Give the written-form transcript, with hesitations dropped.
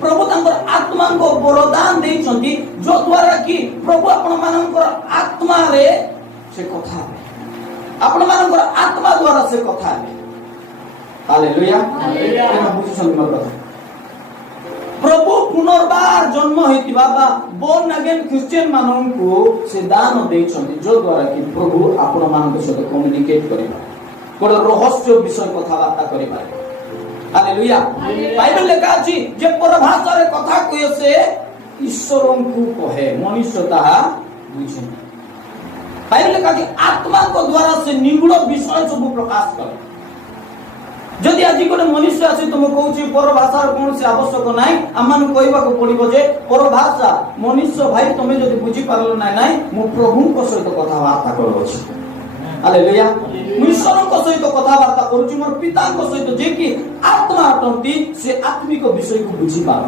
प्रभु तांकर आत्मा को वरदान देइछंती जो द्वारा कि प्रभु आपण मानकर आत्मा रे से कथा आपण मानकर आत्मा द्वारा से कथा हालेलुया हालेलुया बुझि सुन मोर कथा प्रभु पुनर्बार जन्म होइतिबा बा बोर्न अगेन क्रिश्चियन मानन को से दान देइछंती जो द्वारा कि प्रभु आपण मानक सहित कम्युनिकेट करिबा कोन रहस्य विषय कथा बार्ता करिबा हालेलुया बाइबल लेखा अछि जे परभाषा रे कथा कय से ईश्वरन को कहे मनुष्य ताहा बुझे बाइबल लेखा कि आत्मा को द्वारा से निगूढ़ विषय सब प्रकाश करे जदि आज कोन मनुष्य आसी तुम कहूची परभाषा रे कोन से आवश्यक नाही अमन कहबा को पड़िबो जे परभाषा मनुष्य भाई तुमे जदि बुझी पारलो नाही मु प्रभु को सहित कथा वार्ता करबो छी हालेलुया ईश्वर को सहित कथा वार्ता करूची मोर पिता को सहित जे कि आत्मा अटंती से आत्मिक विषय को बुझी पार